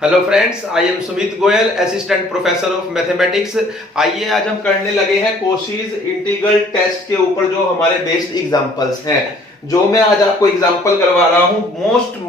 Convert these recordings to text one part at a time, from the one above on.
Hello friends, I am Sumit Goyal, assistant professor of mathematics. आइए आज हम करने लगे हैं कोशीज इंटीग्रल टेस्ट के ऊपर जो हमारे बेस्ड एग्जांपल्स हैं। जो मैं आज आपको एग्जांपल करवा रहा हूं,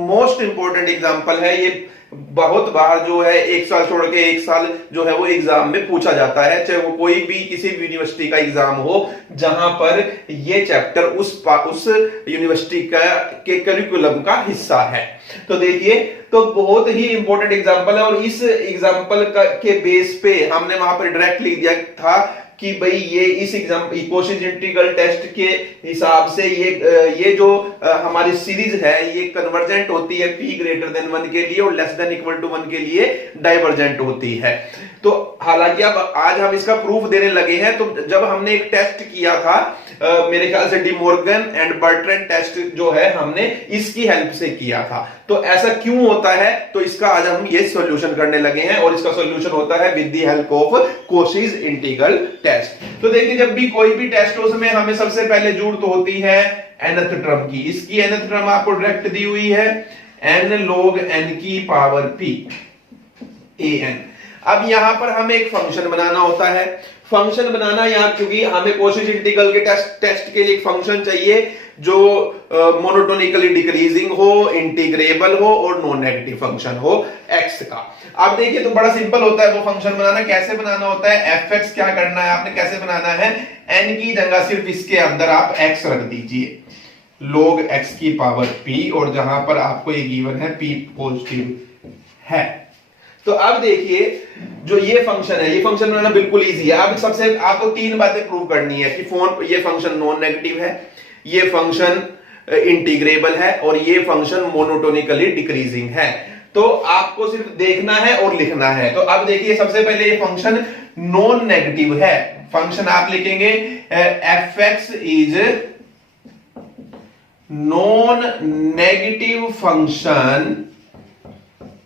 मोस्ट इंपॉर्टेंट एग्जांपल है ये। बहुत बार जो है एक साल छोड़ के एक साल जो है वो एग्जाम में पूछा जाता है, चाहे वो कोई भी किसी भी यूनिवर्सिटी का एग्जाम हो जहां पर ये चैप्टर उस यूनिवर्सिटी का के करिकुलम का हिस्सा है। तो देखिए, तो बहुत ही इंपॉर्टेंट एग्जांपल है और इस एग्जांपल के बेस पे हमने वहां पर डायरेक्ट लिख दिया था कि भाई ये इस एग्जांपल कोशीज इंटीग्रल टेस्ट के हिसाब से ये जो हमारी सीरीज है ये कन्वर्जेंट होती है p ग्रेटर देन 1 के लिए और लेस देन इक्वल टू 1 के लिए डाइवर्जेंट होती है। तो हालांकि अब आज हम इसका प्रूफ देने लगे हैं। तो जब हमने एक टेस्ट किया था, मेरे ख्याल से De Morgan and Bertrand test जो है हमने इसकी हेल्प से किया था। तो ऐसा क्यों होता है, तो इसका आज हम ये सॉल्यूशन करने लगे हैं और इसका सॉल्यूशन होता है with the help of Cauchy's integral test. तो देखिए, जब भी कोई भी टेस्ट हो उसमें हमें सबसे पहले जरूरत होती है nth टर्म की। इसकी nth टर्म आपको डायरेक्ट दी हुई है n log n की पावर p an। अब यहां पर हमें एक फंक्शन बनाना होता है। फंक्शन बनाना यहाँ, क्योंकि हमें कोशीज इंटीग्रल के टेस्ट के लिए एक फंक्शन चाहिए जो मोनोटोनिकली डिक्रीजिंग हो, इंटीग्रेबल हो और नॉन नेगेटिव फंक्शन हो x का। अब देखिए, तो बड़ा सिंपल होता है वो फंक्शन बनाना। कैसे बनाना होता है, fx क्या करना है आपने, कैसे बनाना है, n की जगह सिर्फ इसके अंदर आप x रख दीजिए, log x की पावर p, और जहां पर आपको ये गिवन है p पॉजिटिव है। तो अब देखिए, जो ये फंक्शन है, ये फंक्शन बनाना बिल्कुल इजी है। अब सबसे आपको तीन बातें प्रूव करनी है कि ये फंक्शन नॉन नेगेटिव है, ये फंक्शन इंटीग्रेबल है और ये फंक्शन मोनोटोनिकली डिक्रीजिंग है। तो आपको सिर्फ देखना है और लिखना है। तो अब देखिए, सबसे पहले ये फंक्शन नॉन नेगेटिव है। फंक्शन आप लिखेंगे fx is non negative function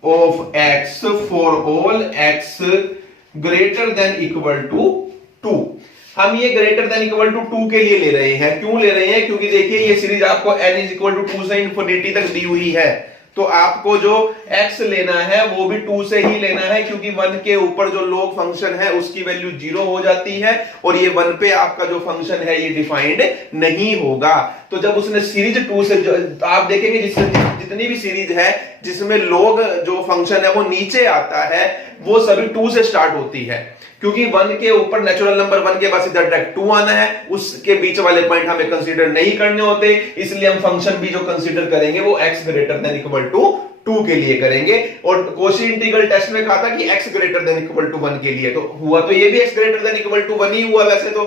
of x for all x greater than equal to 2। हम ये ग्रेटर देन इक्वल टू 2 के लिए ले रहे हैं। क्यों ले रहे हैं, क्योंकि देखिए ये सीरीज आपको n इज इक्वल टू 2 से इंफिनिटी तक दी हुई है। तो आपको जो x लेना है वो भी 2 से ही लेना है, क्योंकि 1 के ऊपर जो log फंक्शन है उसकी वैल्यू 0 हो जाती है और ये 1 पे आपका जो फंक्शन है ये डिफाइंड नहीं होगा। तो जब उसने सीरीज 2 से, आप देखेंगे जितनी भी सीरीज है जिसमें log जो फंक्शन है वो नीचे आता है वो सभी 2 से स्टार्ट होती है, क्योंकि 1 के ऊपर नेचुरल नंबर 1 के बाद सीधा डायरेक्ट 2 आना है, उसके बीच वाले पॉइंट हमें कंसीडर नहीं करने होते। इसलिए हम फंक्शन भी जो कंसीडर करेंगे वो x greater than equal to 2 के लिए करेंगे। और कोशी इंटीग्रल टेस्ट में कहा था कि x greater than equal to 1 के लिए, तो हुआ तो ये भी x greater than equal to 1 ही हुआ वैसे तो,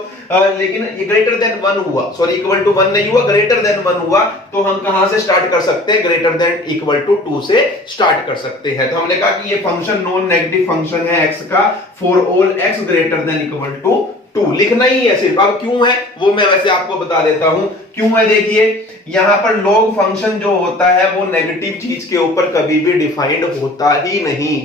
लेकिन ये ग्रेटर देन 1 हुआ, सॉरी इक्वल टू 1 नहीं हुआ, ग्रेटर देन 1 हुआ। तो हम कहां से स्टार्ट कर सकते हैं, ग्रेटर देन इक्वल टू 2 से स्टार्ट कर सकते हैं। तो हमने कहा कि ये फंक्शन नॉन नेगेटिव फंक्शन है x का for all x greater than equal to 2। लिखना ही है सिर्फ। अब क्यों है वो मैं वैसे आपको बता देता हूं क्यों है। देखिए, यहां पर log फंक्शन जो होता है वो नेगेटिव चीज के ऊपर कभी भी डिफाइंड होता ही नहीं।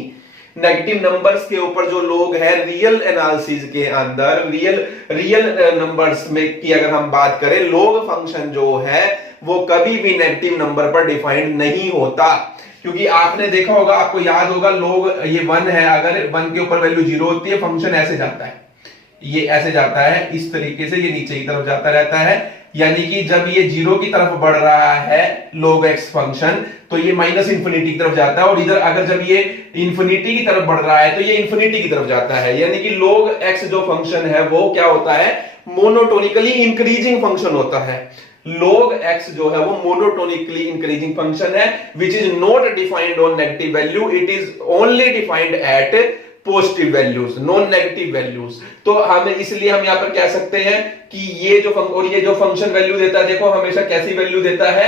नेगेटिव नंबर्स के ऊपर जो log है, रियल एनालिसिस के अंदर रियल नंबर्स में की अगर हम बात करें, log फंक्शन जो है वो कभी भी नेगेटिव नंबर पर डिफाइंड नहीं होता। क्योंकि आपने देखा होगा, आपको याद होगा, log ये 1 है, अगर 1 के ऊपर वैल्यू 0 होती है फंक्शन ऐसे जाता है, ये ऐसे जाता है, इस तरीके से ये नीचे की तरफ जाता रहता है। यानी कि जब ये 0 की तरफ बढ़ रहा है log x फंक्शन, तो ये माइनस इंफिनिटी की तरफ जाता है, और इधर अगर जब ये इंफिनिटी की तरफ बढ़ रहा है तो ये इंफिनिटी की तरफ जाता है। यानी कि log x जो फंक्शन है वो क्या होता है, मोनोटोनिकली इंक्रीजिंग फंक्शन होता है। log x जो है वो मोनोटोनिकली इंक्रीजिंग फंक्शन है, which is not defined on negative value, it is only defined at positive values, non negative values. तो हम इसलिए हम यहां पर कह सकते हैं कि ये जो फंक्शन वैल्यू देता है, देखो हमेशा कैसी वैल्यू देता है,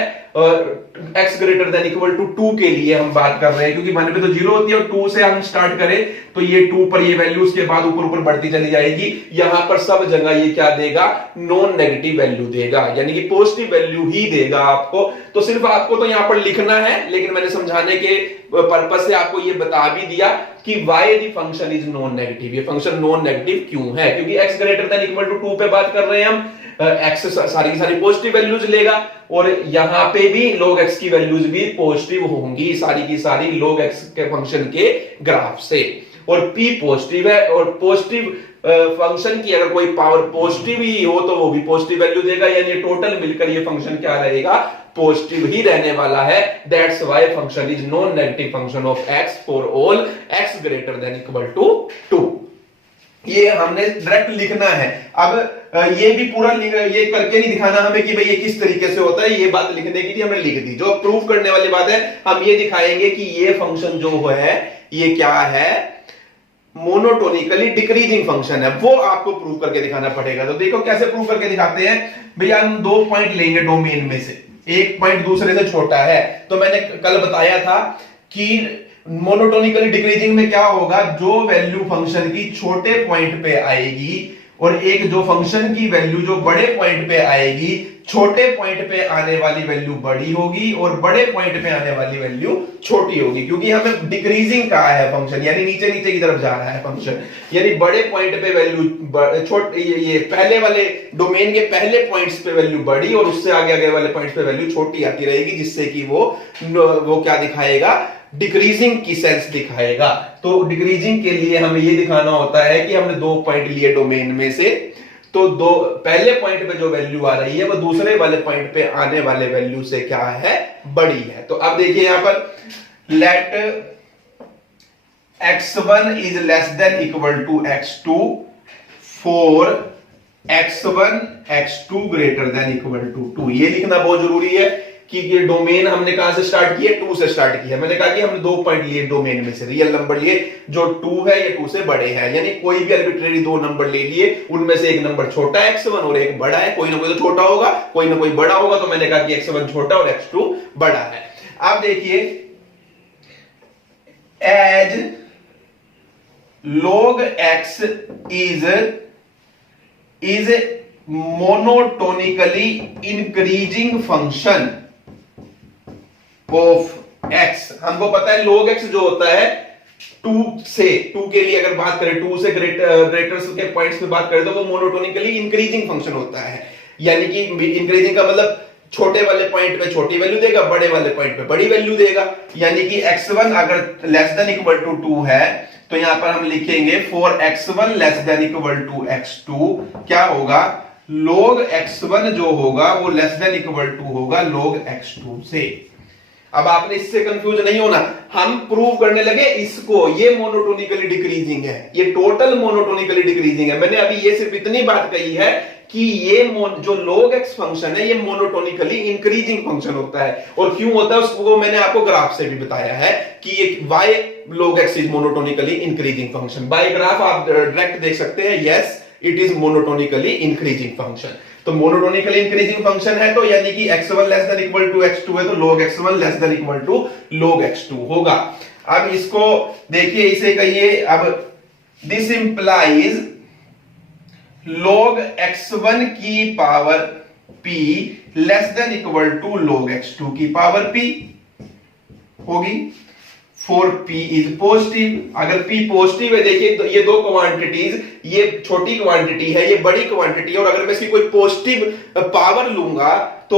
x greater than equal to 2 के लिए हम बात कर रहे हैं, क्योंकि 1 पे तो 0 होती है और 2 से हम स्टार्ट करें तो ये 2 पर ये वैल्यू उसके बाद ऊपर ऊपर बढ़ती चली जाएगी। यहां पर सब जगह ये क्या देगा, नॉन नेगेटिव वैल्यू देगा, यानी कि पॉजिटिव वैल्यू ही देगा आपको। तो सिर्फ आपको तो यहां पर लिखना है, लेकिन मैंने समझाने के पर्पस से आपको ये बता भी दिया कि why the function is non negative. ये फंक्शन नॉन नेगेटिव क्यों है, क्योंकि x greater than equal to 2 पे बात कर रहे हैं हम, x सारी की सारी पॉजिटिव वैल्यूज लेगा, और यहां पे भी log x की वैल्यूज भी पॉजिटिव होंगी, सारी की सारी log x के फंक्शन के ग्राफ से। और p पॉजिटिव है, और पॉजिटिव फंक्शन की अगर कोई पावर पॉजिटिव ही हो तो वो भी पॉजिटिव वैल्यू देगा, यानी टोटल मिलकर ये फंक्शन क्या रहेगा, पॉजिटिव ही रहने वाला है। That's why function is non negative function of x for all x greater than equal to 2। ये हमने डायरेक्ट लिखना है। अब ये भी पूरा ये करके नहीं दिखाना हमें कि भाई ये किस तरीके से होता है, ये बात लिखने की थी, हमने लिख दी। जो प्रूव करने वाली बात है, हम ये दिखाएंगे कि ये फंक्शन जो है ये क्या है, मोनोटोनिकली डिक्रीजिंग फंक्शन है, वो आपको प्रूव करके दिखाना पड़ेगा। तो देखो कैसे प्रूव करके दिखाते हैं भैया। हम 2 पॉइंट लेंगे डोमेन में से, एक पॉइंट दूसरे से छोटा है। तो मैंने कल बताया था कि मोनोटोनिकली डिक्रीजिंग में क्या होगा, जो वैल्यू फंक्शन की छोटे पॉइंट पे आएगी और एक जो फंक्शन की वैल्यू जो बड़े पॉइंट पे आएगी, छोटे पॉइंट पे आने वाली वैल्यू बड़ी होगी और बड़े पॉइंट पे आने वाली वैल्यू छोटी होगी, क्योंकि हमें डिक्रीजिंग कहा है फंक्शन, यानी नीचे नीचे की तरफ जा रहा है फंक्शन। यानी बड़े पॉइंट पे वैल्यू छोटे, ये पहले वाले डोमेन के पहले पॉइंट्स पे वैल्यू बड़ी और उससे आगे आगे वाले पॉइंट्स पे वैल्यू छोटी आती रहेगी, जिससे कि वो क्या दिखाएगा, डिक्रीजिंग की सेंस दिखाएगा। तो डिक्रीजिंग के लिए हमें ये दिखाना होता है कि हमने 2 पॉइंट लिए डोमेन में से, तो दो पहले पॉइंट पे जो वैल्यू आ रही है वो दूसरे वाले पॉइंट पे आने वाले वैल्यू से क्या है, बड़ी है। तो अब देखिए यहां पर let x1 is less than equal to x2 for x1 x2 greater than equal to 2। ये लिखना बहुत जरूरी है कि ये डोमेन हमने कहां से स्टार्ट किया, 2 से स्टार्ट किया। मैंने कहा कि हमने 2 पॉइंट लिए डोमेन में से, रियल नंबर लिए जो 2 है, ये 2 से बड़े हैं, यानी कोई भी आर्बिट्रेरी 2 नंबर ले लिए, उनमें से एक नंबर छोटा है x1 और एक बड़ा है, कोई ना कोई तो छोटा होगा, कोई ना कोई बड़ा होगा। तो मैंने कहा कि x1 छोटा और x2 बड़ा है। अब देखिए as log x is monotonically increasing function of x। हमको पता है log x जो होता है 2 से, 2 के लिए अगर बात करें, 2 से ग्रेटर के पॉइंट्स पे बात करें तो वो मोनोटोनिकली इंक्रीजिंग फंक्शन होता है। यानी कि इंक्रीजिंग का मतलब छोटे वाले पॉइंट पे छोटी वैल्यू देगा, बड़े वाले पॉइंट पे बड़ी वैल्यू देगा। यानी कि x1 अगर लेस देन इक्वल टू 2 है तो यहां पर हम लिखेंगे for x1 less than equal to x2 क्या होगा, log x1 जो होगा वो लेस देन इक्वल टू होगा log x2 से। अब आपने इससे कंफ्यूज नहीं होना, हम प्रूव करने लगे इसको, ये मोनोटोनिकली डिक्रीजिंग है, ये टोटल मोनोटोनिकली डिक्रीजिंग है। मैंने अभी ये सिर्फ इतनी बात कही है कि ये जो log x फंक्शन है ये मोनोटोनिकली इंक्रीजिंग फंक्शन होता है। और क्यों होता है उसको मैंने आपको ग्राफ से भी बताया है कि ये why log x is monotonically increasing function. By graph आप डायरेक्ट देख सकते हैं, yes it is monotonically increasing function. तो मोनोटोनिकली इंक्रीजिंग फंक्शन है तो यानी कि x1 less than equal to x2 है तो log x1 less than equal to log x2 होगा। अब इसको देखिए, इसे कहिए, अब दिस इंप्लाइज log x1 की power p less than equal to log x2 की पावर p होगी फॉर p इज पॉजिटिव। अगर p पॉजिटिव है, देखिए तो ये 2 क्वांटिटीज, ये छोटी क्वांटिटी है, ये बड़ी क्वांटिटी है, और अगर मैं इसकी कोई पॉजिटिव पावर लूंगा तो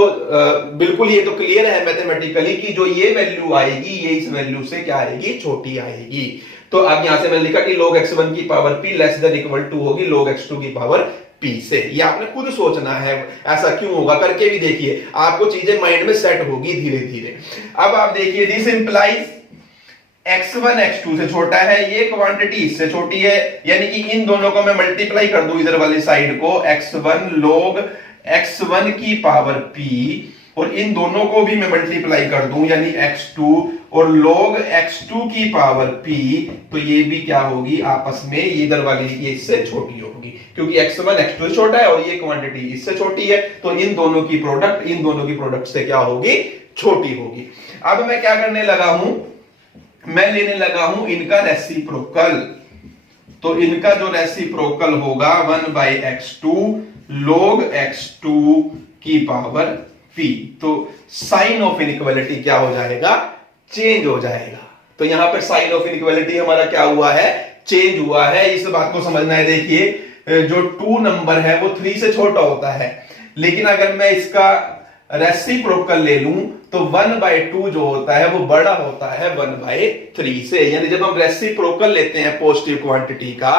बिल्कुल ये तो क्लियर है मैथमेटिकली कि जो ये वैल्यू आएगी ये इस वैल्यू से क्या आएगी, छोटी आएगी। तो अब यहां से मैंने लिखा कि log x1 की power p less than equal to होगी log x2 की पावर p से। ये आपने खुद सोचना है ऐसा क्यों होगा, करके भी देखिए, आपको चीजें माइंड में सेट होगी धीरे धीरे। अब आप देखिए दिस इंप्लाइज x1 x2 से छोटा है, ये क्वांटिटी इससे छोटी है, यानी कि इन दोनों को मैं मल्टीप्लाई कर दूं इधर वाली साइड को, x1 log x1 की पावर p, और इन दोनों को भी मैं मल्टीप्लाई कर दूं यानी x2 और log x2 की पावर p, तो ये भी क्या होगी आपस में, ये इधर वाली ये इससे छोटी होगी, क्योंकि x1 x2 से छोटा है और ये क्वांटिटी इससे छोटी है, तो इन दोनों की प्रोडक्ट से क्या होगी, छोटी होगी। अब मैं क्या करने लगा हूं, मैं लेने लगा हूं इनका रेसिप्रोकल। तो इनका जो रेसिप्रोकल होगा 1/x2 log x2 की पावर p, तो साइन ऑफ इनइक्वालिटी क्या हो जाएगा, चेंज हो जाएगा। तो यहां पर साइन ऑफ इनइक्वालिटी हमारा क्या हुआ है, चेंज हुआ है। इस बात को समझना है। देखिए जो 2 नंबर है वो 3 से छोटा होता है, लेकिन अगर मैं इसका रेसिप्रोकल ले लूं तो 1/2 जो होता है वो बड़ा होता है 1/3 से। यानी जब हम रेसिप्रोकल लेते हैं पॉजिटिव क्वांटिटी का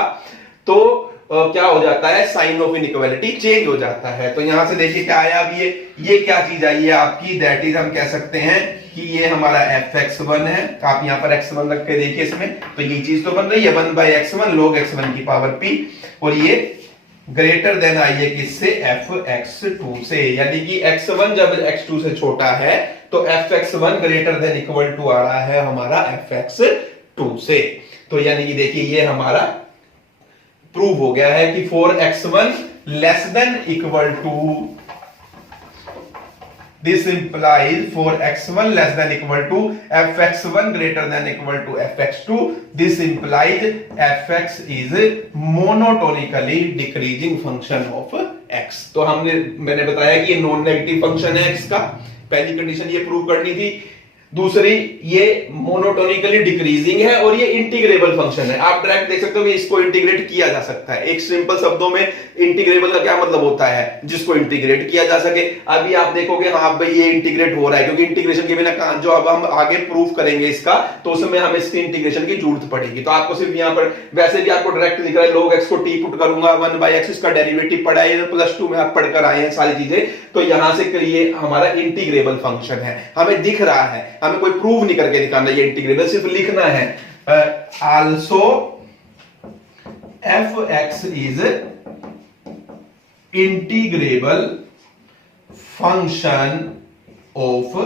तो क्या हो जाता है, साइन ऑफ इनइक्वालिटी चेंज हो जाता है। तो यहां से देखिए क्या आया, अब ये क्या चीज आई है आपकी, दैट इज हम कह सकते हैं कि ये हमारा fx1 है। आप यहां पर x1 रख के देखिए इसमें, तो ये चीज तो बन रही है 1/x1 log x1 की पावर p, और ये ग्रेटर देन आई है किससे, fx2 से। यानी कि x1 जब x2 से छोटा है तो fx1 greater than equal to आ रहा है हमारा fx2 से। तो यानी कि देखिए ये हमारा प्रूव हो गया है कि for x1 less than equal to, this implies for x1 less than equal to fx1 greater than equal to fx2, this implies fx is monotonically decreasing function of x। तो मैंने बताया कि ये नॉन नेगेटिव फंक्शन है x का, पहली condition ये prove करनी थी। दूसरी, ये मोनोटोनिकली डिक्रीजिंग है और ये इंटीग्रेबल फंक्शन है। आप डायरेक्ट देख सकते हो कि इसको इंटीग्रेट किया जा सकता है। एक सिंपल शब्दों में इंटीग्रेबल का क्या मतलब होता है, जिसको इंटीग्रेट किया जा सके। अभी आप देखोगे हाँ भाई ये इंटीग्रेट हो रहा है, क्योंकि इंटीग्रेशन के बिना जो अब हम आगे प्रूफ करेंगे इसका, तो उसमें हमें इसकी इंटीग्रेशन की जरूरत पड़ेगी। तो आपको सिर्फ यहाँ पर वैसे भी आपको डायरेक्ट दिख रहा है, log x को t पुट करूंगा, 1/x इसका डेरिवेटिव पढ़ा है, +2 में आप पढ़कर आए हैं सारी चीजें। तो यहां से ये हमारा इंटीग्रेबल फंक्शन है, हमें दिख रहा है, हमें कोई प्रूव नहीं करके दिखाना, ये इंटीग्रेबल सिर्फ लिखना है। Also fx is integrable function of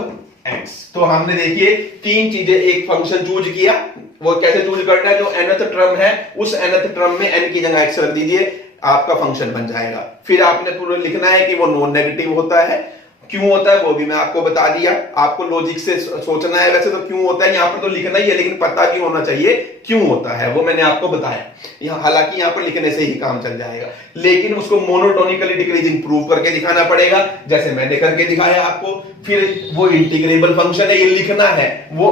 x। तो हमने देखिए तीन चीजें, एक फंक्शन चूज किया, वो कैसे चूज करना है, जो nth टर्म है उस nth टर्म में n की जगह x रख दीजिए, आपका फंक्शन बन जाएगा। फिर आपने पूरा लिखना है कि वो नॉन नेगेटिव होता है, क्यों होता है वो भी मैं आपको बता दिया। आपको लॉजिक से सोचना है, वैसे तो क्यों होता है यहां पर तो लिखना ही है, लेकिन पता भी होना चाहिए क्यों होता है, वो मैंने आपको बताया। हालांकि यहां पर लिखने से ही काम चल जाएगा, लेकिन उसको मोनोटोनिकली डिक्रीजिंग प्रूव करके दिखाना पड़ेगा, जैसे मैंने करके दिखाया आपको। फिर वो इंटीग्रेबल फंक्शन है, ये लिखना है, वो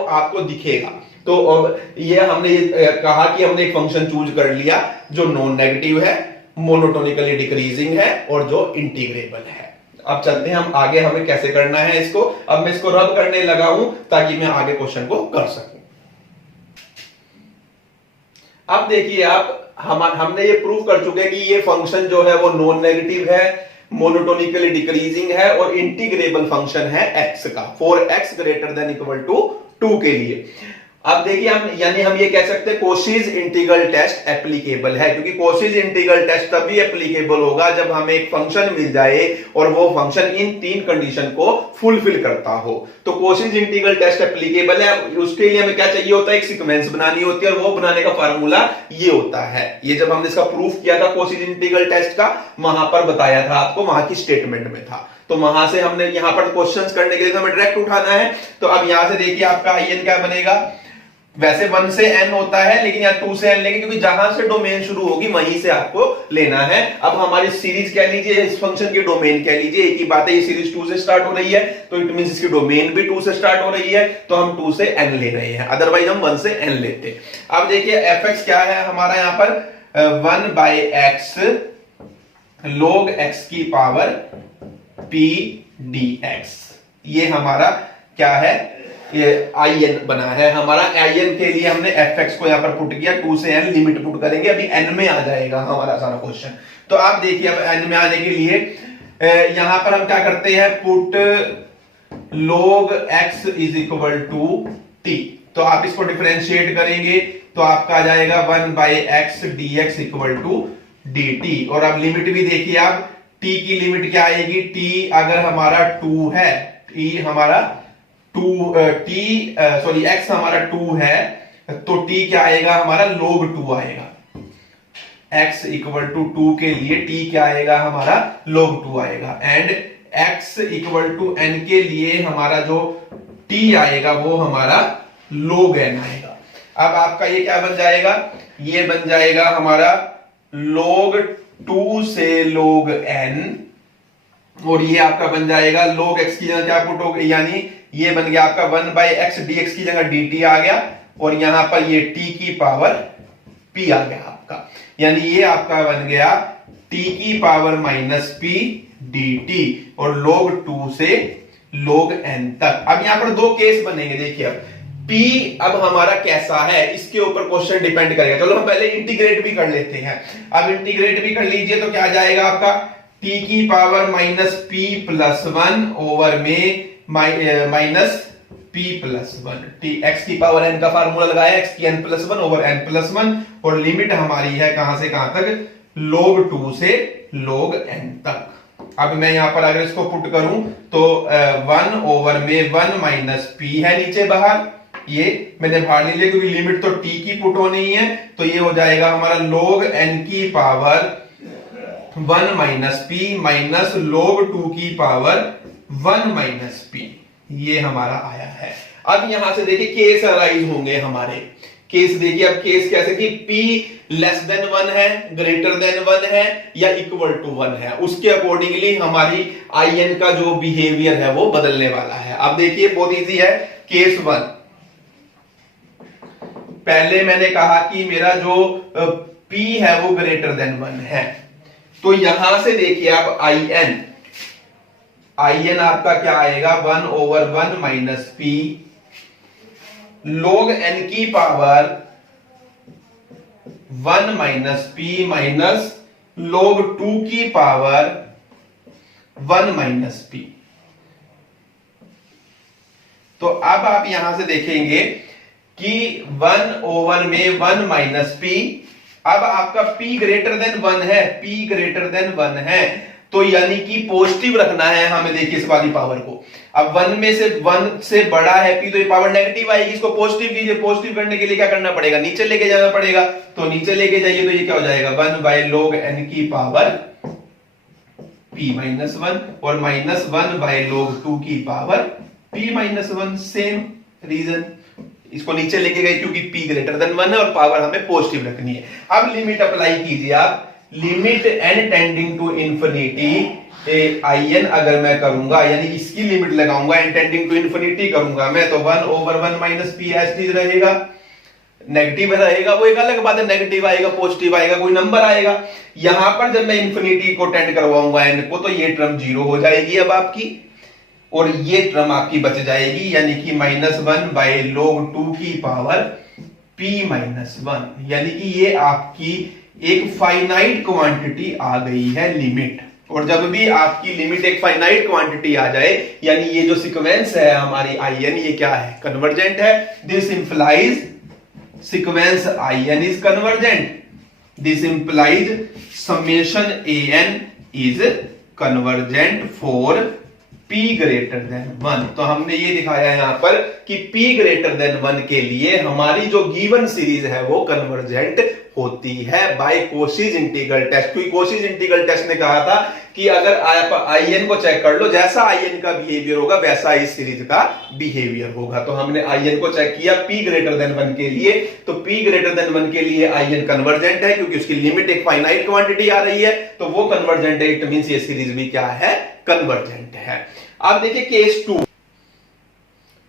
आपको दिखेगा। तो अब ये हमने ये कहा कि हमने एक फंक्शन चूज कर लिया जो नॉन नेगेटिव है, मोनोटोनिकली डिक्रीजिंग है और जो इंटीग्रेबल है। अब चलते हैं हम आगे, हमें कैसे करना है इसको। अब मैं इसको रब करने लगा हूं ताकि मैं आगे क्वेश्चन को कर सकूं। अब देखिए आप, हमने ये प्रूव कर चुके हैं कि ये फंक्शन जो है वो नॉन नेगेटिव है, मोनोटोनिकली डिक्रीजिंग है और इंटीग्रेबल फंक्शन है x का, for x greater than equal to 2 के लिए। अब देखिए हम ये कह सकते हैं कोशीज इंटीग्रल टेस्ट एप्लीकेबल है, क्योंकि कोशीज इंटीग्रल टेस्ट तभी एप्लीकेबल होगा जब हमें एक फंक्शन मिल जाए और वो फंक्शन इन तीन कंडीशन को फुलफिल करता हो। तो कोशीज इंटीग्रल टेस्ट एप्लीकेबल है। उसके लिए हमें क्या चाहिए होता है, एक सीक्वेंस बनानी होती है, और वो बनाने का फार्मूला ये होता है। ये जब हमने इसका प्रूफ किया था कोशीज इंटीग्रल टेस्ट का, वहां पर बताया था आपको, वहां की स्टेटमेंट में था। तो वहां से हमने यहां पर क्वेश्चंस करने के लिए हमें डायरेक्ट उठाना है। तो अब यहां से देखिए आपका in क्या बनेगा, वैसे 1 से n होता है, लेकिन यहाँ 2 से n लेंगे, क्योंकि जहां से डोमेन शुरू होगी वहीं से आपको लेना है। अब हमारी सीरीज कह लीजिए, इस फंक्शन की डोमेन कह लीजिए, एक ही बात है, ये सीरीज 2 से स्टार्ट हो रही है, तो इट मींस इसकी डोमेन भी 2 से स्टार्ट हो रही है, तो हम 2 से n ले रहे हैं, अदरवाइज हम 1 से n लेते। अब देखिए fx क्या है हमारा यहाँ पर, 1/x log x की पावर p dx। ये हमारा क्या है, ये in बना है हमारा। in के लिए हमने fx को यहां पर पुट किया, 2 से n लिमिट पुट करेंगे, अभी n में आ जाएगा हमारा सारा क्वेश्चन। तो आप देखिए अब n में आने के लिए यहां पर हम क्या करते हैं, put log x is equal to t। तो आप इसको डिफरेंशिएट करेंगे तो आपका आ जाएगा 1/x dx equal to dt। और अब लिमिट भी देखिए आप, t की लिमिट क्या आएगी, t अगर हमारा 2 है, t हमारा x हमारा 2 है, तो t क्या आएगा हमारा log 2 आएगा। x इक्वल टू 2 के लिए t क्या आएगा हमारा log 2 आएगा। And x equal to n के लिए हमारा जो t आएगा वो हमारा log n आएगा। अब आपका ये क्या बन जाएगा, ये बन जाएगा हमारा log 2 से log n, और ये आपका बन जाएगा log x की जगह क्या पुट हो गई, यानी ये बन गया आपका 1/x dx की जगह dt आ गया, और यहां पर ये t की पावर p आ गया आपका। यानी ये आपका बन गया t की पावर -p dt और log 2 से log n तक। अब यहां पर दो केस बनेंगे, देखिए अब p अब हमारा कैसा है इसके ऊपर क्वेश्चन डिपेंड करेगा। चलो हम पहले इंटीग्रेट भी कर लेते हैं। अब इंटीग्रेट भी कर लीजिए तो क्या जाएगा आपका t की power minus p plus 1 over में minus p plus 1 t x की पावर n का फार्मूला लगाया x की n plus 1 over n plus 1 और लिमिट हमारी है कहां से कहां तक log 2 से log n तक। अब मैं यहां पर अगर इसको पुट करूं तो 1 ओवर में 1 माइनस p है नीचे बाहर, ये मैंने बाहर ले लिया क्योंकि लिमिट तो t की पुट होनी है, तो ये हो जाएगा हमारा log n की power 1 minus p minus log 2 की पावर 1 माइनस p, ये हमारा आया है। अब यहां से देखिए केस अराइज होंगे हमारे। केस देखिए, अब केस कैसे कि p लेस देन 1 है, ग्रेटर देन 1 है या इक्वल टू 1 है, उसके अकॉर्डिंगली हमारी in का जो बिहेवियर है वो बदलने वाला है। अब देखिए बहुत इजी है। केस 1, पहले मैंने कहा कि मेरा जो p है वो ग्रेटर देन 1 है, तो यहां से देखिए आप in आपका क्या आएगा 1 over 1 minus p log n की power 1 minus p minus log 2 की पावर 1 माइनस p। तो अब आप यहां से देखेंगे कि 1 ओवर में 1 माइनस p, अब आपका p ग्रेटर देन 1 है, p ग्रेटर देन 1 है, तो यानी कि पॉजिटिव रखना है हमें। देखिए इस वाली पावर को, अब 1 में से 1 से बड़ा है p तो ये पावर नेगेटिव आएगी, इसको पॉजिटिव कीजिए। पॉजिटिव करने के लिए क्या करना पड़ेगा, नीचे लेके जाना पड़ेगा, तो नीचे लेके जाइए तो ये क्या हो जाएगा 1 बाय log n की पावर p माइनस 1 और माइनस 1 बाय log 2 की power p minus 1। Same reason, इसको नीचे लेके गए क्योंकि p ग्रेटर देन 1 है और पावर हमें पॉजिटिव रखनी है। अब लिमिट अप्लाई कीजिए आप, limit n tending to infinity in अगर मैं करूंगा यानी इसकी लिमिट लगाऊंगा, n टेंडिंग टू इंफिनिटी करूंगा मैं, तो 1 ओवर 1 माइनस p एच रहेगा, नेगेटिव रहेगा, वो एक अलग बात है, नेगेटिव आएगा पॉजिटिव आएगा कोई नंबर आएगा। यहां पर जब मैं इंफिनिटी को टेंड करवाऊंगा n को, तो ये टर्म 0 हो जाएगी अब आपकी, और ये टर्म आपकी बच जाएगी, यानी कि माइनस 1 बाय log 2 की पावर p माइनस 1, यानी कि ये आपकी एक फाइनाइट क्वांटिटी आ गई है लिमिट। और जब भी आपकी लिमिट एक फाइनाइट क्वांटिटी आ जाए, यानी ये जो सीक्वेंस है हमारी in, ये क्या है, कन्वर्जेंट है। This implies sequence in is convergent, this implies summation an is convergent for p greater than 1। तो हमने ये दिखाया यहां पर कि p ग्रेटर देन 1 के लिए हमारी जो गिवन सीरीज है वो कन्वर्जेंट होती है बाय कोशीज इंटीग्रल टेस्ट। क्योंकि कोशीज इंटीग्रल टेस्ट ने कहा था कि अगर आप in को चेक कर लो, जैसा in का बिहेवियर होगा वैसा इस सीरीज का बिहेवियर होगा। तो हमने in को चेक किया p ग्रेटर देन 1 के लिए, तो p ग्रेटर देन 1 के लिए in कन्वर्जेंट है क्योंकि उसकी लिमिट एक फाइनाइट क्वांटिटी आ रही है, तो वो कन्वर्जेंट है, इट मींस ये सीरीज भी क्या है, कन्वर्जेंट है। अब देखिए केस 2,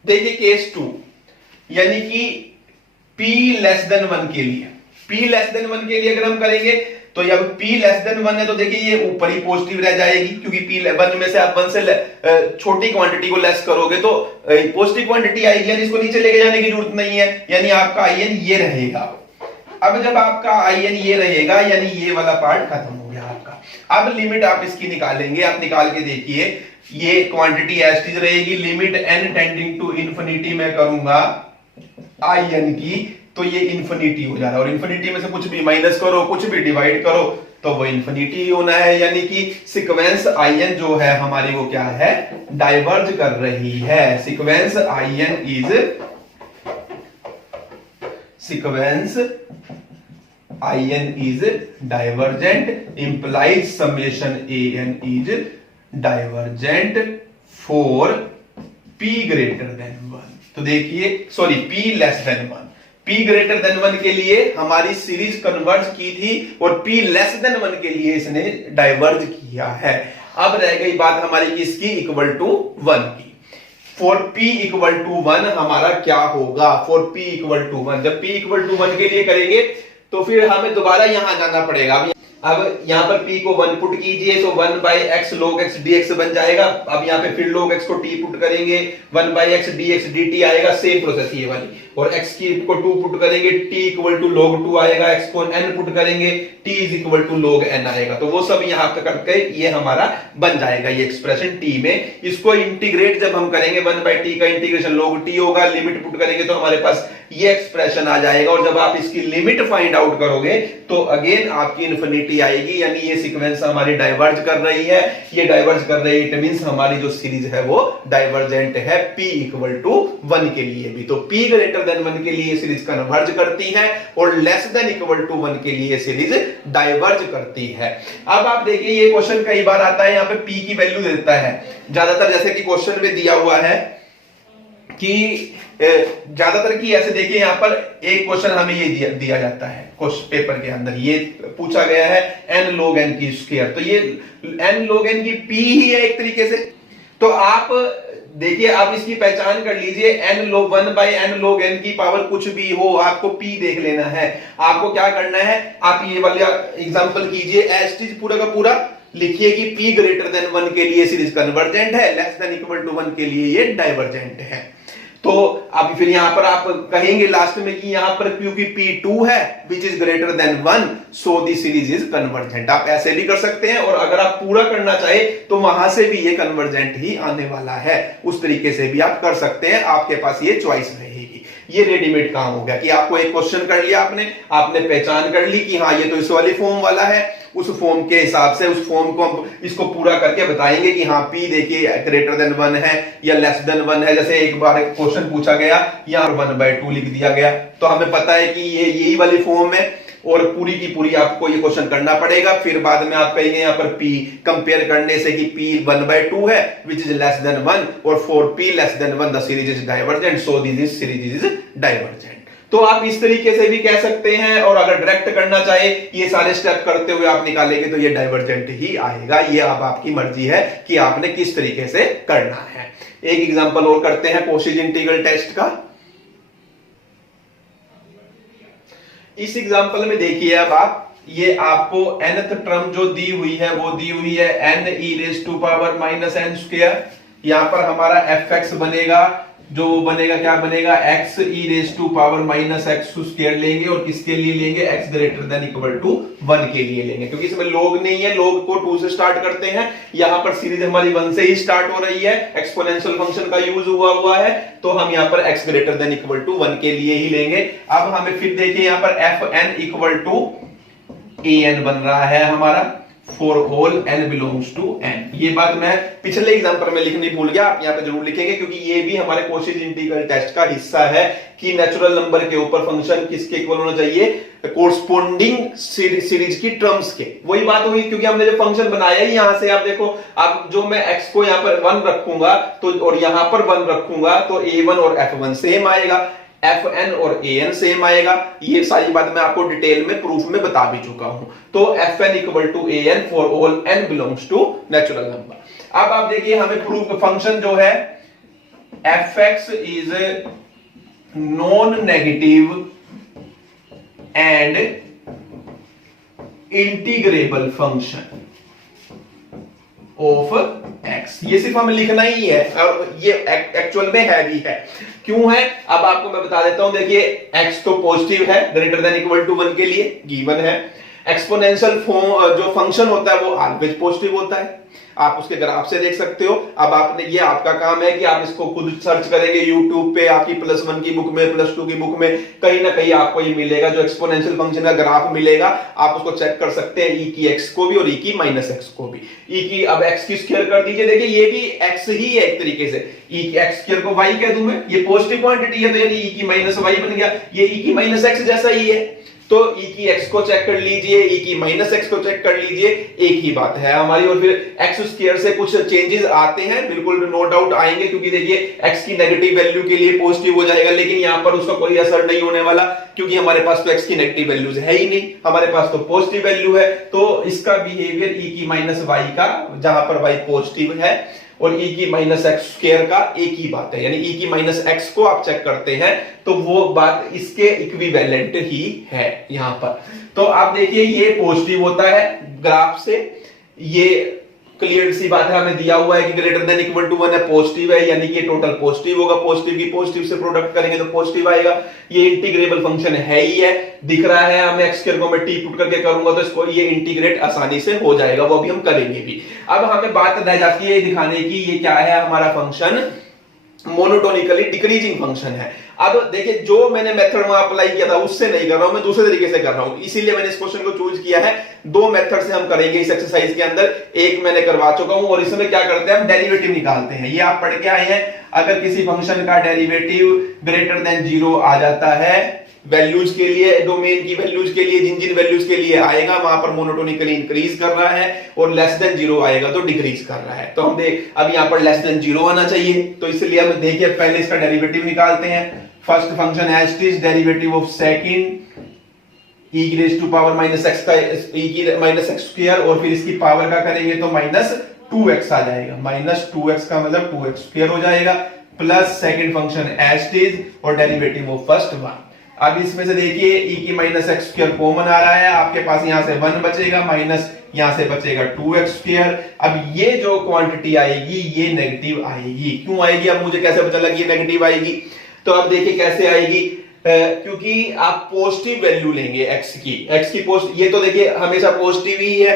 देखिए केस 2 यानी कि p लेस देन 1 के लिए, p लेस देन 1 के लिए अगर हम करेंगे तो जब p लेस देन 1 है तो देखिए ये ऊपर ही पॉजिटिव रह जाएगी, क्योंकि p 1 में से आप 1 से छोटी क्वांटिटी को लेस करोगे तो पॉजिटिव क्वांटिटी आएगी, यानी इसको नीचे लेके जाने की जरूरत नहीं है, यानी आपका in ये रहेगा। अब जब आपका in ये रहेगा यानी ये वाला पार्ट खत्म हो गया आपका। अब लिमिट आप इसकी निकालेंगे, आप निकाल के देखिए, ये क्वांटिटी एज इट रहेगी, limit n tending to infinity में करूंगा in की, तो ये इंफिनिटी हो जा रहा है, और इंफिनिटी में से कुछ भी माइनस करो कुछ भी डिवाइड करो तो वो इंफिनिटी होना है, यानी कि सीक्वेंस in जो है हमारी वो क्या है, डाइवर्ज कर रही है। Sequence in is divergent implies summation an is divergent for p greater than 1। तो देखिए sorry p less then 1, p greater than 1 के लिए हमारी सीरीज कन्वर्ज की थी और p लेस देन 1 के लिए इसने डाइवर्ज किया है। अब रह गई बात हमारी किसकी, इक्वल टू 1 की। फॉर p इक्वल टू 1 हमारा क्या होगा, फॉर p इक्वल टू 1, जब p इक्वल टू 1 के लिए करेंगे तो फिर हमें दोबारा यहां जाना पड़ेगा। अब यहाँ पर p को 1 पुट कीजिए तो 1 by x log x dx बन जाएगा। अब यहाँ पे फिर log x को t पुट करेंगे 1 बाई एक्स dx dt आएगा, सेम प्रोसेस ये वाली। और x को 2 पुट करेंगे t इक्वल टू log 2 आएगा, x को n पुट करेंगे t is equal to log n आएगा। तो वो सब यहाँ पे करके ये हमारा बन जाएगा ये एक्सप्रेशन t में। इसको इंटीग्रेट जब हम करेंगे 1 बाई t का इंटीग्रेशन log t होगा, लिमिट पुट करेंगे तो हमारे पास ये एक्सप्रेशन आ जाएगा। और जब आप इसकी लिमिट फाइंड आउट करोगे तो अगेन आपकी इन्फिनिटी आएगी, यानी ये सीक्वेंस हमारी डाइवर्ज कर रही है। ये डाइवर्ज कर रही है, इट मींस हमारी जो सीरीज है वो डाइवर्जेंट है p इक्वल टू 1 के लिए भी। तो p ग्रेटर देन 1 के लिए सीरीज कन्वर्ज करती है और लेस देन इक्वल टू 1 के लिए सीरीज डाइवर्ज करती है। अब आप देखिए ये क्वेश्चन कई बार आता है, यहाँ पे p की वैल्यू देता है ज्यादातर, जैसे कि क्वेश्चन में दिया हुआ है कि ज्यादातर की ऐसे देखिए यहाँ पर एक क्वेश्चन हमें ये दिया जाता है क्वेश्चन पेपर के अंदर, ये पूछा गया है n log n की स्क्वायर। तो ये n log n की p ही है एक तरीके से। तो आप देखिए, आप इसकी पहचान कर लीजिए, n log 1 by n log n की पावर कुछ भी हो, आपको p देख लेना है। आपको क्या करना है, आप ये वाला एग्जांपल कीजिए, एज इट इज पूरा का पूरा लिखिए कि p ग्रेटर देन 1 के लिए सीरीज कन्वर्जेंट है, लेस देन इक्वल टू 1 के लिए ये डाइवर्जेंट है। तो अब फिर यहां पर आप कहेंगे लास्ट में कि यहां पर क्योंकि p2 है which is greater than 1 so the series is convergent. आप ऐसे भी कर सकते हैं, और अगर आप पूरा करना चाहे तो वहां से भी ये कन्वर्जेंट ही आने वाला है, उस तरीके से भी आप कर सकते हैं, आपके पास ये चॉइस रहेगी। ये रेडीमेड काम हो गया कि आपको एक क्वेश्चन कर लिया, आपने पहचान कर ली कि हाँ ये तो इस वाली फॉर्म वाला है, उस फॉर्म के हिसाब से उस फॉर्म को हम इसको पूरा करके बताएंगे कि हाँ p देखिए ग्रेटर देन 1 है या लेस देन 1 है। जैसे एक बार एक क्वेश्चन पूछा गया, यहाँ 1/2 लिख दिया गया, तो हमें पता है कि ये यही वाली फॉर्म है, और पूरी की पूरी आपको ये क्वेश्चन करना पड़ेगा। फिर बाद में आप कहेंगे यहाँ पर p कंपेयर करने से कि p 1/2 है विच इज लेस देन 1, और for p less then 1 the series is divergent, so this series is divergent. तो आप इस तरीके से भी कह सकते हैं, और अगर डायरेक्ट करना चाहे ये सारे स्टेप करते हुए आप निकालेंगे तो ये डाइवर्जेंट ही आएगा। ये अब आपकी मर्जी है कि आपने किस तरीके से करना है। एक एग्जांपल और करते हैं कॉची इंटीग्रल टेस्ट का। इस एग्जांपल में देखिए, अब आप ये आपको nth टर्म जो दी हुई है वो दी हुई है n e raise to power minus n square. यहां पर हमारा fx बनेगा, जो बनेगा क्या बनेगा, x e raise to power minus x square लेंगे, और किसके लिए लेंगे, x greater than equal to 1 के लिए लेंगे, क्योंकि इसमें log नहीं है, log को 2 से स्टार्ट करते हैं। यहां पर सीरीज हमारी 1 से ही स्टार्ट हो रही है, एक्सपोनेंशियल फंक्शन का यूज हुआ है, तो हम यहां पर x greater than equal to 1 के लिए ही लेंगे। अब हमें फिर देखिए यहां पर fn इक्वल टू an बन रहा है हमारा, for all n belongs to n। ये बात मैं पिछले एग्जांपल में लिखनी भूल गया, आप यहाँ पे जरूर लिखेंगे, क्योंकि ये भी हमारे कॉची इंटीग्रल टेस्ट का हिस्सा है कि नेचुरल नंबर के ऊपर फंक्शन किसके इक्वल होना चाहिए, कोरस्पोंडिंग सीरीज की टर्म्स के। वही बात हुई, क्योंकि हमने जो फंक्शन बनाया ही यहां से, आप देखो, अब जो मैं x को यहाँ पर 1 रखूंगा तो, और यहां पर 1 रखूंगा तो a1 और f1 सेम आएगा, fn और an सेम आएगा। ये सारी बात मैं आपको डिटेल में प्रूफ में बता भी चुका हूं। तो fn equal to an for all n belongs to natural number. अब आप देखिए हमें प्रूफ फंक्शन जो है fx is non negative and integrable function of x। ये सिर्फ हमें लिखना ही है, और ये एक्चुअल में है भी है। क्यों है, अब आपको मैं बता देता हूं। देखिए x तो पॉजिटिव है, ग्रेटर देन इक्वल टू 1 के लिए गिवन है। एक्सपोनेंशियल जो फंक्शन होता है वो ऑलवेज पॉजिटिव होता है, आप उसके ग्राफ से देख सकते हो। अब आपने, ये आपका काम है कि आप इसको खुद सर्च करेंगे यूट्यूब पे, आपकी +1 की बुक में, +2 की बुक में, कहीं ना कहीं आपको ये मिलेगा, जो एक्सपोनेंशियल फंक्शन का ग्राफ मिलेगा, आप उसको चेक कर सकते हैं, e की x को भी और e की माइनस x को भी। e की अब x की स्क्वायर कर दीजिए, देखिए ये भी x ही है एक तरीके से, e की x स्क्वायर को y कह दूं मैं, ये पॉजिटिव क्वांटिटी है तो यानी e की माइनस y बन गया, ये e की माइनस x जैसा ही है। तो e की x को चेक कर लीजिए, e की माइनस x को चेक कर लीजिए, एक ही बात है हमारी। और फिर x स्क्वायर से कुछ चेंजेस आते हैं, बिल्कुल नो डाउट आएंगे, क्योंकि देखिए x की नेगेटिव वैल्यू के लिए पॉजिटिव हो जाएगा, लेकिन यहां पर उसका कोई असर नहीं होने वाला, क्योंकि हमारे पास तो x की नेगेटिव वैल्यूज है ही नहीं, हमारे पास तो पॉजिटिव वैल्यू है। तो इसका बिहेवियर e की माइनस y का, जहां पर y पॉजिटिव है, और e की माइनस एक्स स्क्वायर का एक ही बात है, यानी e की माइनस एक्स को आप चेक करते हैं तो वो बात इसके इक्विवेलेंट ही है यहां पर। तो आप देखिए ये पॉजिटिव होता है ग्राफ से, ये क्लियर सी बात है, हमें दिया हुआ है कि ग्रेटर देन इक्वल टू 1 है, पॉजिटिव है, यानी कि ये टोटल पॉजिटिव होगा, पॉजिटिव की पॉजिटिव से प्रोडक्ट करेंगे तो पॉजिटिव आएगा। ये इंटीग्रेबल फंक्शन है ही है, दिख रहा है हमें, एक्स स्क्वायर को मैं टी पुट करके करूंगा तो इसको ये इंटीग्रेट आसानी से हो जाएगा, वो भी हम करेंगे भी। अब हमें बात रह जाती है दिखाने की ये क्या है हमारा फंक्शन, मोनोटोनिकली डिक्रीजिंग फंक्शन है। अब देखिए जो मैंने मेथड वहां अप्लाई किया था उससे नहीं कर रहा हूं, मैं दूसरे तरीके से कर रहा हूं, इसीलिए मैंने इस क्वेश्चन को चूज किया है। दो मेथड से हम करेंगे इस एक्सरसाइज के अंदर, एक मैंने करवा चुका हूं और इसमें क्या करते हैं हम डेरिवेटिव निकालते हैं। ये आप पढ़ के आए हैं, अगर किसी फंक्शन का डेरिवेटिव ग्रेटर देन 0 आ जाता है वैल्यूज के लिए, डोमेन की वैल्यूज के लिए, जिन जिन वैल्यूज के लिए आएगा वहां पर मोनोटोनिकली इंक्रीज कर रहा है, और लेस देन 0 आएगा तो डिक्रीज कर रहा है। तो हम देख अब यहां पर लेस देन 0 आना चाहिए, तो इसलिए हम देखिए पहले इसका डेरिवेटिव निकालते हैं। First function as it is, derivative of second e की raise to power minus x का e की माइनस एक्स स्क्वायर, और फिर इसकी पावर का करेंगे तो माइनस 2x आ जाएगा, माइनस 2x का मतलब 2x स्क्वायर हो जाएगा, plus second function as it is और डेरिवेटिव ऑफ फर्स्ट वन। अब इसमें से देखिए e की माइनस एक्स स्क्वायर कॉमन आ रहा है, आपके पास यहां से 1 बचेगा, माइनस यहां से बचेगा 2x स्क्वायर। अब ये जो क्वांटिटी आएगी ये नेगेटिव आएगी, क्यों आएगी अब मुझे कैसे पता लगा ये नेगेटिव आएगी, तो अब देखिए कैसे आएगी, क्योंकि आप पॉजिटिव वैल्यू लेंगे x की पोस्ट, ये तो देखिए हमेशा पॉजिटिव ही है।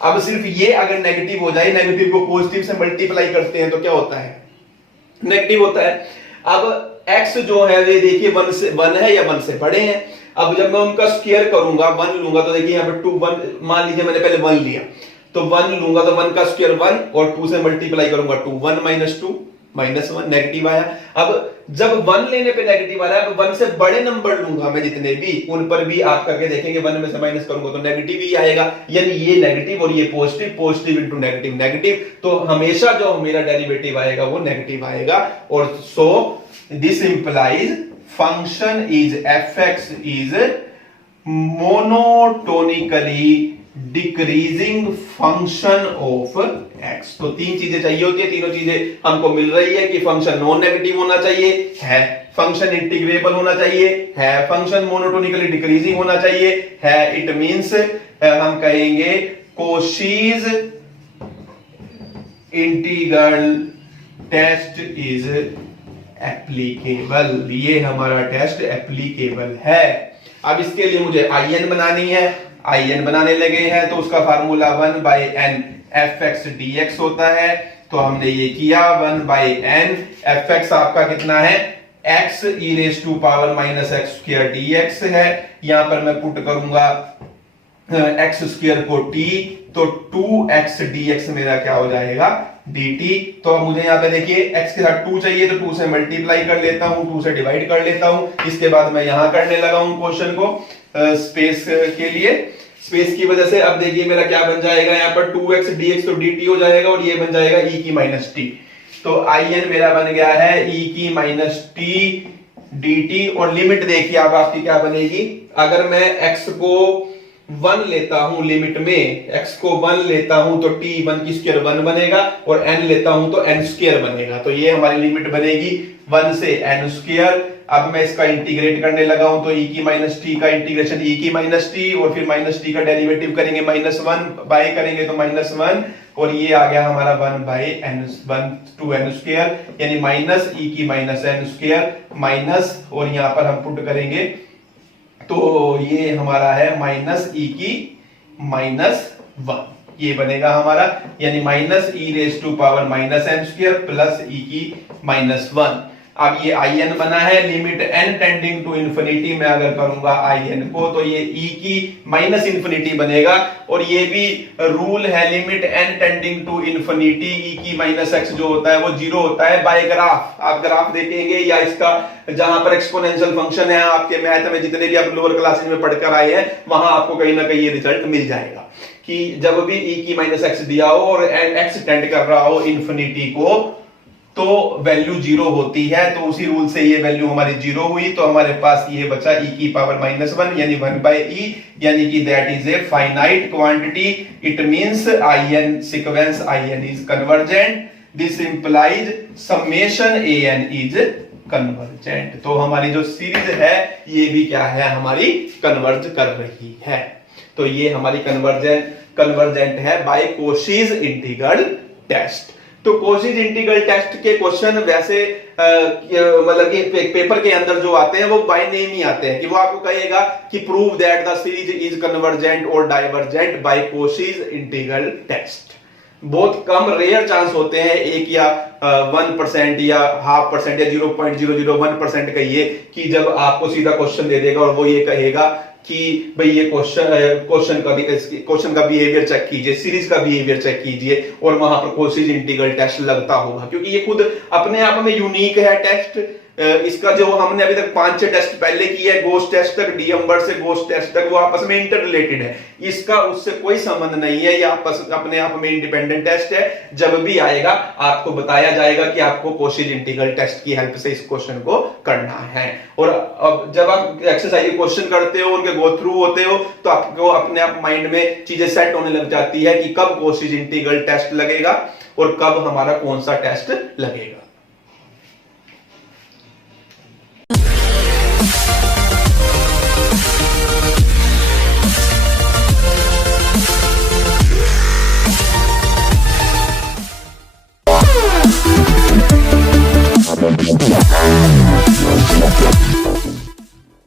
अब सिर्फ ये अगर नेगेटिव हो जाए, नेगेटिव को पॉजिटिव से मल्टीप्लाई करते हैं तो क्या होता है, नेगेटिव होता है। अब x जो है वे देखिए 1 है या 1 से बड़े हैं। अब जब मैं उनका स्क्वायर करूंगा 1 लूंगा तो देखिए यहाँ पे 2 1, मान लीजिए मैंने पहले 1 लिया तो 1 लूंगा तो 1 का स्क्वायर 1 और 2 से मल्टीप्लाई करूंगा 2, 1 माइनस 2 माइनस 1, नेगेटिव आया। अब जब 1 लेने पे नेगेटिव आ रहा है, अब 1 से बड़े नंबर लूंगा मैं जितने भी, उन पर भी आप करके देखेंगे 1 में से माइनस करूंगा तो नेगेटिव ही आएगा, यानी ये नेगेटिव और ये positive, positive into negative negative, तो हमेशा जो मेरा डेरिवेटिव आएगा वो नेगेटिव आएगा। और so this implies function is fx is monotonically decreasing function of x। तो तीन चीजें चाहिए होती है, तीनों चीजें हमको मिल रही है कि फंक्शन नॉन नेगेटिव होना चाहिए है, फंक्शन इंटीग्रेबल होना चाहिए है, फंक्शन मोनोटोनिकली डिक्रीजिंग होना चाहिए है। इट मींस हम कहेंगे कोशीज इंटीग्रल टेस्ट इज एप्लीकेबल, ये हमारा टेस्ट एप्लीकेबल है। अब इसके लिए मुझे in बनानी है, in बनाने लगे हैं तो उसका फार्मूला 1/n fx dx होता है, तो हमने ये किया 1/n fx आपका कितना है x e raise to power minus x square dx है। यहां पर मैं पुट करूंगा x स्क्वायर को t, तो 2x dx मेरा क्या हो जाएगा dt। तो अब मुझे यहाँ पे देखिए x के साथ 2 चाहिए तो 2 से मल्टीप्लाई कर लेता हूं, 2 से डिवाइड कर लेता हूं। इसके बाद मैं यहां करने लगा हूं क्वेश्चन को स्पेस के लिए, स्पेस की वजह से। अब देखिए मेरा क्या बन जाएगा यहाँ पर 2x dx तो dt हो जाएगा और ये बन जाएगा e की माइनस t। तो in मेरा बन गया है e की माइनस t dt। और लिमिट देखिए अब आपकी क्या बनेगी, अगर मैं x को 1 लेता हूं लिमिट में, x को 1 लेता हूं तो t 1 की स्क्वायर 1 बनेगा और n लेता हूं तो n स्क्वायर बनेगा, तो ये हमारी लिमिट बनेगी 1 से n स्क्वायर। अब मैं इसका इंटीग्रेट करने लगा हूं तो e की माइनस टी का इंटीग्रेशन e की माइनस टी, और फिर माइनस टी का डेरिवेटिव करेंगे -1 बाय करेंगे तो -1, और ये आ गया हमारा 1/n 1 to n स्क्वायर, यानी माइनस e की माइनस n स्क्वायर माइनस, और यहां पर हम पुट करेंगे तो ये हमारा है माइनस e की माइनस 1, ये बनेगा हमारा, यानी minus e raise to power minus m square plus e की माइनस 1। अब ये in बना है, limit n tending to infinity में अगर करूंगा in को तो ये e की माइनस इंफिनिटी बनेगा, और ये भी रूल है limit n tending to infinity e की माइनस x जो होता है वो 0 होता है बाय ग्राफ। आप ग्राफ देखेंगे या इसका जहां पर एक्सपोनेंशियल फंक्शन है आपके मैथ में जितने भी आप लोअर क्लासेज में पढ़कर आए हैं वहां आपको कहीं ना कहीं ये रिजल्ट मिल जाएगा कि जब भी e की माइनस x दिया हो और x टेंड कर रहा हो इंफिनिटी को तो वैल्यू 0 होती है, तो उसी रूल से ये वैल्यू हमारी 0 हुई, तो हमारे पास ये बचा e की पावर -1 यानी 1/e, यानी कि that is a finite quantity. It means in sequence in is convergent this implies summation a n is convergent. तो हमारी जो सीरीज है ये भी क्या है, हमारी कन्वर्ज कर रही है। तो ये हमारी कन्वर्जेंट है बाय कोशीज इंटीग्रल टेस्ट। तो कोशीज इंटीग्रल टेस्ट के क्वेश्चन वैसे मतलब कि पेपर के अंदर जो आते हैं वो बाय नेम ही आते हैं, कि वो आपको कहेगा कि prove that the series is convergent और डाइवर्जेंट बाय कोशीज इंटीग्रल टेस्ट। बहुत कम रेयर चांस होते हैं, 1 या 1% या 0.5% या 0.001% कहिए, कि जब आपको सीधा क्वेश्चन दे देगा और वो ये कहेगा कि भाई ये क्वेश्चन का बिहेवियर चेक कीजिए, सीरीज का बिहेवियर चेक कीजिए, और वहां पर कोशीज इंटीग्रल टेस्ट लगता होगा, क्योंकि ये खुद अपने आप में यूनिक है टेस्ट। इसका जो हमने अभी तक 5-6 टेस्ट पहले किए हैं, गोस्ट टेस्ट तक, डीएमबर्ट से गोस्ट टेस्ट तक, वो आपस में इंटर रिलेटेड है, इसका उससे कोई संबंध नहीं है, ये आपस अपने आप में इंडिपेंडेंट टेस्ट है। जब भी आएगा आपको बताया जाएगा कि आपको कोशीज इंटीग्रल टेस्ट की हेल्प से इस क्वेश्चन को करना है। और अब जब आप एक्सरसाइज क्वेश्चन करते हो, उनके गो थ्रू होते हो, तो आपको अपने आप माइंड में चीजें सेट होने लग जाती है कि कब कोशीज इंटीग्रल टेस्ट लगेगा और कब हमारा कौन सा टेस्ट लगेगा। We'll be right back.